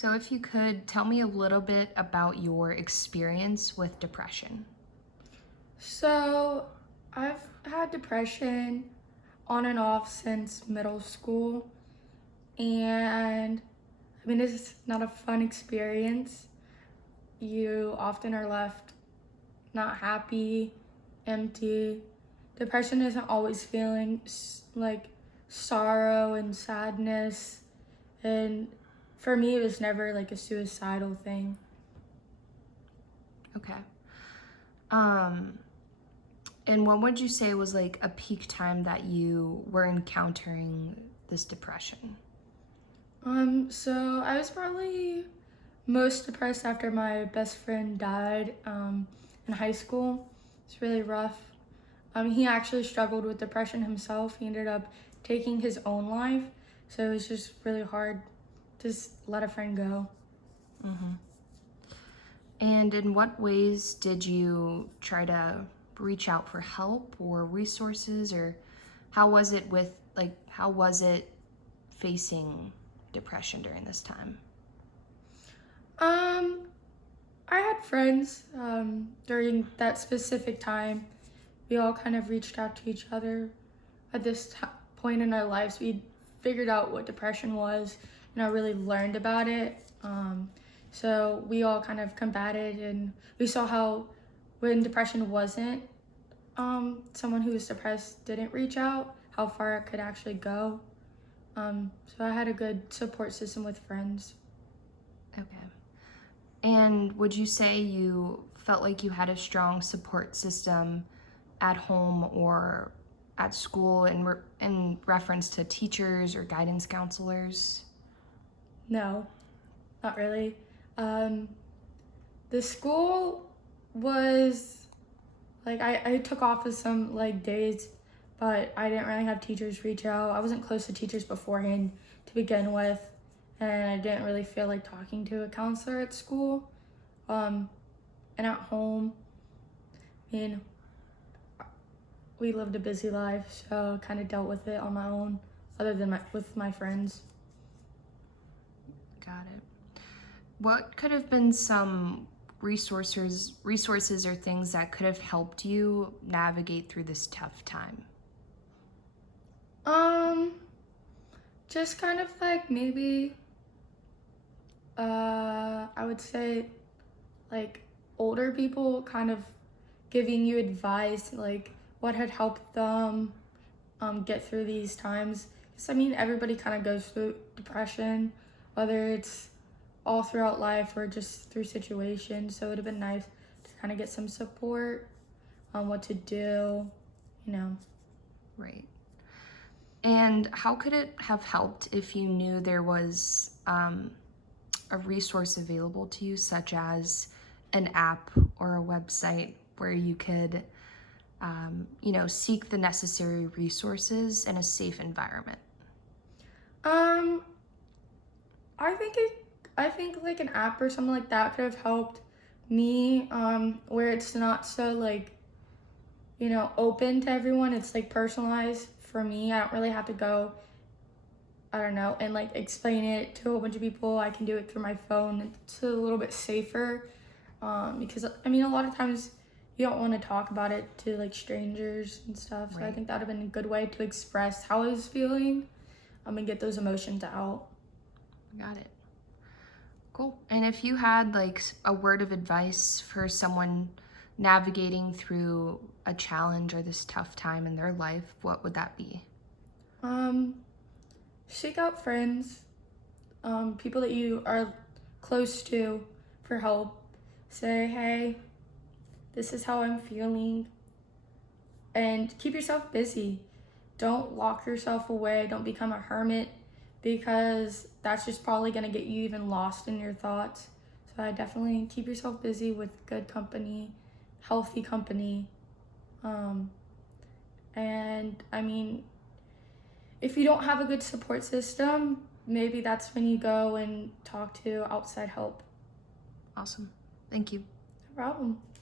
So, if you could tell me a little bit about your experience with depression. So, I've had depression on and off since middle school, and I mean, it's not a fun experience. You often are left not happy, empty. Depression isn't always feeling like sorrow and sadness, and for me, it was never like a suicidal thing. Okay. Um, and when would you say was like a peak time that you were encountering this depression? So I was probably most depressed after my best friend died in high school. It's really rough. He actually struggled with depression himself. He ended up taking his own life, so it was just really hard to just let a friend go. And in what ways did you try to reach out for help or resources, or how was it facing depression during this time? Um, I had friends during that specific time. We all kind of reached out to each other at this point in our lives. We figured out what depression was and I really learned about it. So we all kind of combated and we saw how when depression wasn't someone who was depressed didn't reach out, how far it could actually go. So I had a good support system with friends. Okay. And would you say you felt like you had a strong support system at home or at school in reference to teachers or guidance counselors? No, not really. Um, the school was like I took off of some like days, but I didn't really have teachers reach out. I wasn't close to teachers beforehand to begin with, and I didn't really feel like talking to a counselor at school. Um, and at home, I mean, we lived a busy life, so I kind of dealt with it on my own, other than with my friends. Got it. What could have been some resources or things that could have helped you navigate through this tough time? Um, just kind of like maybe, I would say like older people kind of giving you advice, like what had helped them get through these times. Because I mean, everybody kind of goes through depression, whether it's all throughout life or just through situations. So it would have been nice to kind of get some support on what to do, you know. Right. And how could it have helped if you knew there was a resource available to you, such as an app or a website where you could, seek the necessary resources in a safe environment? Um, I think it. I think like an app or something like that could have helped me. Where it's not so like open to everyone. It's like personalized for me. I don't really have to go, I don't know, and like explain it to a whole bunch of people. I can do it through my phone. It's a little bit safer because I mean, a lot of times you don't want to talk about it to like strangers and stuff. So I Right. think that would have been a good way to express how I was feeling and get those emotions out. Got it. Cool. And if you had a word of advice for someone navigating through a challenge or this tough time in their life, what would that be? Um, Seek out friends, people that you are close to for help. Say, hey, this is how I'm feeling. And keep yourself busy. Don't lock yourself away. Don't become a hermit because that's just probably going to get you even lost in your thoughts. So I definitely keep yourself busy with good company, healthy company. Um, and I mean, if you don't have a good support system, maybe that's when you go and talk to outside help. Awesome. Thank you. No problem.